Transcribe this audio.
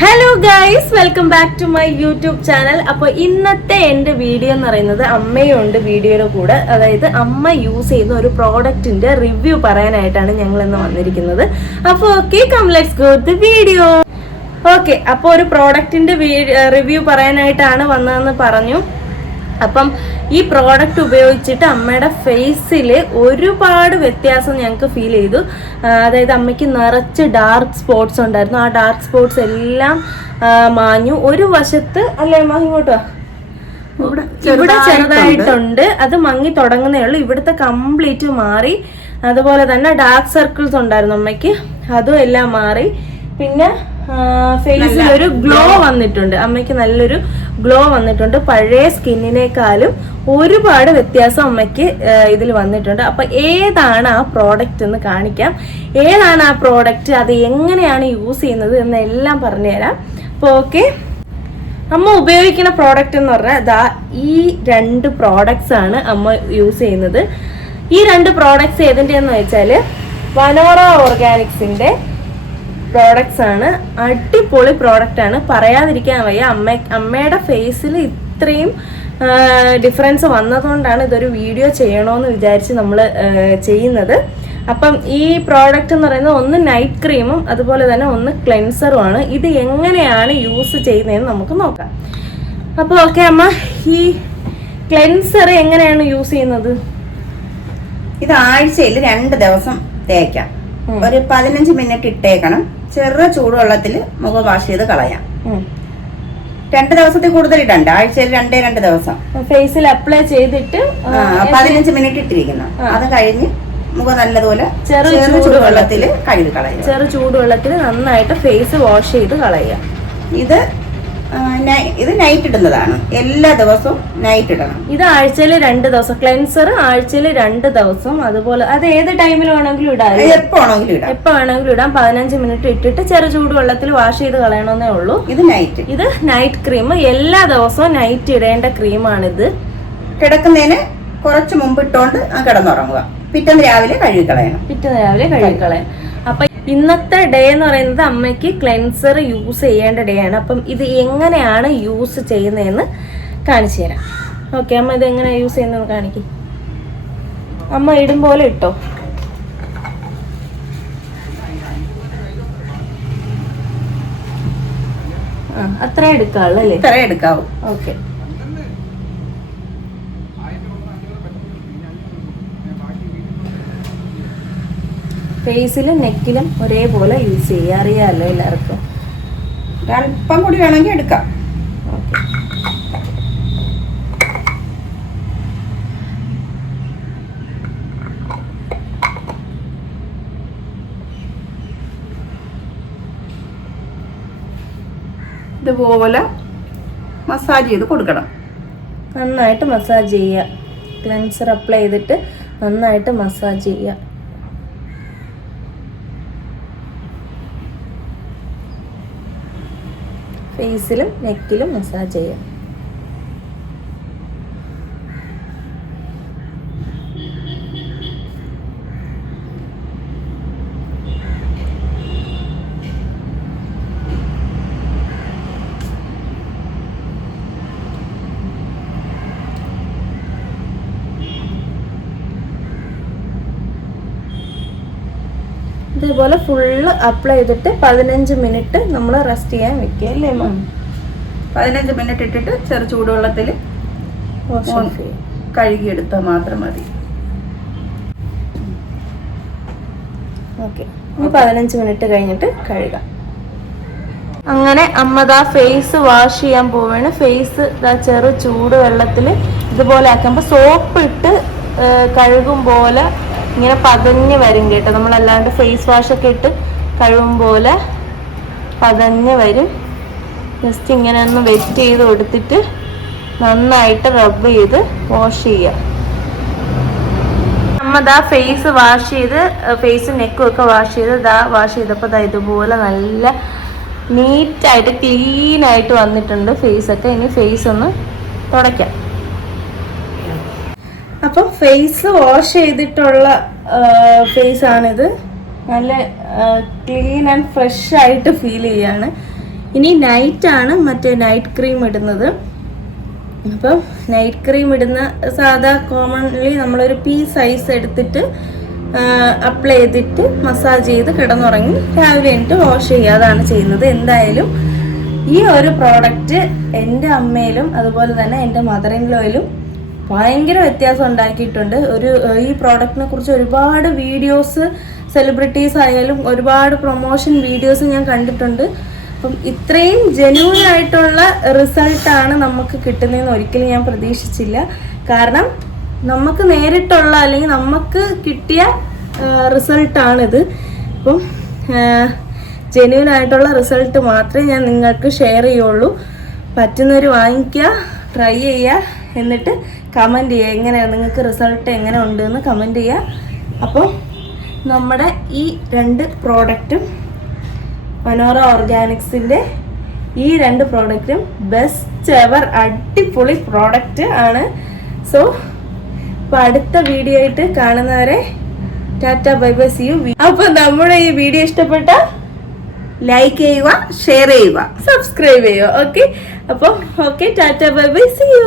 Hello guys, welcome back to my YouTube channel. അപ്പോൾ ഇന്നത്തെ എൻ്റെ വീഡിയോ എന്ന് പറയുന്നത് അമ്മയുണ്ട് വീഡിയോയുടെ കൂടെ. അതായത് അമ്മ യൂസ് ചെയ്യുന്ന ഒരു പ്രോഡക്റ്റിന്റെ റിവ്യൂ പറയാനായിട്ടാണ് ഞങ്ങൾ ഇന്ന് വന്നിരിക്കുന്നത്. അപ്പോൾ okay, come let's go to video. Okay, അപ്പോൾ ഒരു പ്രോഡക്റ്റിന്റെ റിവ്യൂ പറയാനായിട്ടാണ് വന്നതെന്ന് പറഞ്ഞു. അപ്പം ഈ പ്രോഡക്റ്റ് ഉപയോഗിച്ചിട്ട് അമ്മയുടെ ഫേസിൽ ഒരുപാട് വ്യത്യാസം ഞങ്ങൾക്ക് ഫീൽ ചെയ്തു. അതായത് അമ്മയ്ക്ക് നിറച്ച് ഡാർക്ക് സ്പോട്ട്സ് ഉണ്ടായിരുന്നു. ആ ഡാർക്ക് സ്പോട്ട്സ് എല്ലാം മാഞ്ഞു. ഒരു വശത്ത് അല്ലേ അമ്മ, ഇങ്ങോട്ടോ ഇവിടെ ചെറുതായിട്ടുണ്ട്, അത് മങ്ങി തുടങ്ങുന്നേ ഉള്ളൂ. ഇവിടുത്തെ കംപ്ലീറ്റ് മാറി. അതുപോലെ തന്നെ ഡാർക്ക് സർക്കിൾസ് ഉണ്ടായിരുന്നു അമ്മയ്ക്ക്, അതും എല്ലാം മാറി. പിന്നെ ഫേസിൽ ഒരു ഗ്ലോ വന്നിട്ടുണ്ട്, അമ്മയ്ക്ക് നല്ലൊരു ഗ്ലോ വന്നിട്ടുണ്ട്. പഴയ സ്കിന്നിനേക്കാളും ഒരുപാട് വ്യത്യാസം അമ്മയ്ക്ക് ഇതിൽ വന്നിട്ടുണ്ട്. അപ്പൊ ഏതാണ് ആ പ്രോഡക്റ്റ് എന്ന് കാണിക്കാം. ഏതാണ് ആ പ്രോഡക്റ്റ്, അത് എങ്ങനെയാണ് യൂസ് ചെയ്യുന്നത് എന്നെല്ലാം പറഞ്ഞുതരാം. അപ്പോൾ ഓക്കെ, അമ്മ ഉപയോഗിക്കുന്ന പ്രോഡക്റ്റ് എന്ന് പറഞ്ഞാൽ ഈ രണ്ട് പ്രോഡക്ട്സ് ആണ് അമ്മ യൂസ് ചെയ്യുന്നത്. ഈ രണ്ട് പ്രോഡക്ട്സ് ഏതിൻ്റെയെന്ന് വെച്ചാൽ വനോറ ഓർഗാനിക്സിന്റെ പ്രോഡക്ട്സ് ആണ്. അടിപൊളി പ്രോഡക്റ്റ് ആണ്, പറയാതിരിക്കാൻ വയ്യ. അമ്മയുടെ ഫേസിൽ ഇത്രയും ഡിഫറൻസ് വന്നതുകൊണ്ടാണ് ഇതൊരു വീഡിയോ ചെയ്യണമെന്ന് വിചാരിച്ച് നമ്മൾ ചെയ്യുന്നത്. അപ്പം ഈ പ്രോഡക്റ്റ് എന്ന് പറയുന്നത് ഒന്ന് നൈറ്റ് ക്രീമും അതുപോലെ തന്നെ ഒന്ന് ക്ലെൻസറും ആണ്. ഇത് എങ്ങനെയാണ് യൂസ് ചെയ്യുന്നതെന്ന് നമുക്ക് നോക്കാം. അപ്പോൾ ഓക്കെ അമ്മ, ഈ ക്ലെൻസർ എങ്ങനെയാണ് യൂസ് ചെയ്യുന്നത്? ഇത് ആഴ്ചയിൽ 2 ദിവസം തേക്കാം. ഒരു 15 മിനിറ്റ് ഇട്ടേക്കണം. ചെറു ചൂടുവെള്ളത്തിൽ മുഖം വാഷ് ചെയ്ത് കളയാം. 2 ദിവസത്തിൽ കൂടുതൽ ഇടണ്ട. ആഴ്ചയിൽ 2 ദിവസം ഫേസിൽ അപ്ലൈ ചെയ്തിട്ട് 15 മിനിറ്റ് ഇട്ടിരിക്കണം. അത് കഴിഞ്ഞ് മുഖം നല്ലതുപോലെ ചെറു ചൂടുവെള്ളത്തിൽ കഴുകി കളയാം. ചെറു ചൂടുവെള്ളത്തിൽ നന്നായിട്ട് ഫേസ് വാഷ് ചെയ്ത് കളയാം. ഇത് നൈറ്റ് ഇടുന്നതാണ്. എല്ലാ ദിവസവും നൈറ്റ് ഇടണം. ഇത് ആഴ്ചയിൽ 2 ദിവസം. ക്ലെൻസർ ആഴ്ചയിൽ 2 ദിവസം. അതുപോലെ അത് ഏത് ടൈമിൽ വേണമെങ്കിലും ഇടാം, എപ്പോ വേണമെങ്കിലും ഇടാം. 15 മിനിറ്റ് ഇട്ടിട്ട് ചെറു ചൂടുവെള്ളത്തിൽ വാഷ് ചെയ്ത് കളയണമെന്നേ ഉള്ളൂ. ഇത് നൈറ്റ് ക്രീം. എല്ലാ ദിവസവും നൈറ്റ് ഇടേണ്ട ക്രീമാണിത്. കിടക്കുന്നതിന് കുറച്ച് മുമ്പ് ഇട്ടോണ്ട് കിടന്നുറങ്ങുക. പിറ്റേന്ന് രാവിലെ കഴുകിക്കളയാം. അപ്പൊ ഇന്നത്തെ ഡേ എന്ന് പറയുന്നത് അമ്മയ്ക്ക് ക്ലെൻസർ യൂസ് ചെയ്യേണ്ട ഡേ ആണ്. അപ്പം ഇത് എങ്ങനെയാണ് യൂസ് ചെയ്യുന്നതെന്ന് കാണിച്ചു തരാം. ഓക്കെ അമ്മ, ഇത് എങ്ങനെയാണ് യൂസ് ചെയ്യുന്നതെന്ന് കാണിക്കും. അമ്മ ഇടും പോലെ ഇട്ടോ. അത്ര എടുക്കാവുള്ളൂ അല്ലേ? ഇത്ര എടുക്കാവൂ. ഓക്കെ. ഫേസിലും നെക്കിലും ഒരേപോലെ യൂസ് ചെയ്യുക, അറിയാമല്ലോ എല്ലാവർക്കും. അല്പം കൂടി വേണമെങ്കിൽ എടുക്കാം. ഇതുപോലെ മസാജ് ചെയ്ത് കൊടുക്കണം. നന്നായിട്ട് മസാജ് ചെയ്യുക. ക്ലെൻസർ അപ്ലൈ ചെയ്തിട്ട് നന്നായിട്ട് മസാജ് ചെയ്യുക. ഫേസിലും നെക്കിലും മസാജ് ചെയ്യാം. ഇതേപോലെ ഫുള്ള് അപ്ലൈ ചെയ്തിട്ട് 15 മിനിറ്റ് നമ്മൾ റെസ്റ്റ് ചെയ്യാൻ വെക്കുക അല്ലേ? 15 മിനിറ്റ് ഇട്ടിട്ട് ചെറു ചൂടുവെള്ളത്തിൽ കഴുകിയെടുത്താൽ മാത്രം മതി. ഓക്കെ, 15 മിനിറ്റ് കഴിഞ്ഞിട്ട് കഴുകാം. അങ്ങനെ അമ്മ ഫേസ് വാഷ് ചെയ്യാൻ പോവാണ്. ഫേസ് ചെറു ചൂടുവെള്ളത്തിൽ ഇതുപോലെ ആക്കുമ്പോൾ സോപ്പ് ഇട്ട് കഴുകും പോലെ ഇങ്ങനെ പതഞ്ഞ് വരും കേട്ടോ. നമ്മളല്ലാണ്ട് ഫേസ് വാഷൊക്കെ ഇട്ട് കഴുകും പോലെ പതഞ്ഞ് വരും. ജസ്റ്റ് ഇങ്ങനെ ഒന്ന് വെറ്റ് ചെയ്ത് കൊടുത്തിട്ട് നന്നായിട്ട് റബ്ബ് ചെയ്ത് വാഷ് ചെയ്യുക. നമ്മ ഫേസ് വാഷ് ചെയ്ത് ഫേസും നെക്കും ഒക്കെ വാഷ് ചെയ്ത് വാഷ് ചെയ്തപ്പോൾ ഇതുപോലെ നല്ല നീറ്റായിട്ട് ക്ലീനായിട്ട് വന്നിട്ടുണ്ട് ഫേസൊക്കെ. ഇനി ഫേസ് ഒന്ന് തുടയ്ക്കാം. അപ്പം ഫേസ് വാഷ് ചെയ്തിട്ടുള്ള ഫേസ് ആണിത്. നല്ല ക്ലീൻ ആൻഡ് ഫ്രഷ് ആയിട്ട് ഫീൽ ചെയ്യാണ്. ഇനി നൈറ്റാണ് മറ്റേ നൈറ്റ് ക്രീം ഇടുന്നത്. അപ്പം നൈറ്റ് ക്രീം ഇടുന്ന സാധാ കോമൺലി നമ്മളൊരു പീ സൈസ് എടുത്തിട്ട് അപ്ലൈ ചെയ്തിട്ട് മസാജ് ചെയ്ത് കിടന്നുറങ്ങി രാവിലെ എണിട്ട് വാഷ് ചെയ്യുക, അതാണ് ചെയ്യുന്നത്. എന്തായാലും ഈ ഒരു പ്രോഡക്റ്റ് എൻ്റെ അമ്മയിലും അതുപോലെ തന്നെ എൻ്റെ മദർ ഇൻ ലോയിലും ഭയങ്കര വ്യത്യാസം ഉണ്ടാക്കിയിട്ടുണ്ട്. ഈ പ്രോഡക്റ്റിനെ കുറിച്ച് ഒരുപാട് വീഡിയോസ് സെലിബ്രിറ്റീസ് ആയാലും ഒരുപാട് പ്രൊമോഷൻ വീഡിയോസ് ഞാൻ കണ്ടിട്ടുണ്ട്. അപ്പം ഇത്രയും ജെന്യൂൻ ആയിട്ടുള്ള റിസൾട്ടാണ് നമുക്ക് കിട്ടുന്നതെന്ന് ഒരിക്കലും ഞാൻ പ്രതീക്ഷിച്ചില്ല. കാരണം നമുക്ക് നേരിട്ടുള്ള അല്ലെങ്കിൽ നമുക്ക് കിട്ടിയ റിസൾട്ടാണിത്. അപ്പം ജെന്യൂൻ ആയിട്ടുള്ള റിസൾട്ട് മാത്രമേ ഞാൻ നിങ്ങൾക്ക് ഷെയർ ചെയ്യുള്ളൂ. പറ്റുന്നവർ വാങ്ങിക്കുക, ട്രൈ ചെയ്യുക, എന്നിട്ട് കമൻറ്റ് ചെയ്യുക എങ്ങനെയാണ് നിങ്ങൾക്ക് റിസൾട്ട് എങ്ങനെ ഉണ്ടെന്ന് കമൻറ്റ് ചെയ്യുക. അപ്പോൾ നമ്മുടെ ഈ 2 പ്രോഡക്റ്റും മനോറ ഓർഗാനിക്സിൻ്റെ ഈ 2 പ്രോഡക്റ്റും ബെസ്റ്റ് എവർ അടിപൊളി പ്രോഡക്റ്റ് ആണ്. സോ അപ്പോൾ അടുത്ത വീഡിയോ ആയിട്ട് കാണുന്നവരെ tata bye bye, see you. അപ്പോൾ നമ്മുടെ ഈ വീഡിയോ ഇഷ്ടപ്പെട്ട ലൈക്ക് ചെയ്യുക, ഷെയർ ചെയ്യുക, സബ്സ്ക്രൈബ് ചെയ്യുക. ഓക്കെ, അപ്പോൾ okay, tata bye bye, see U.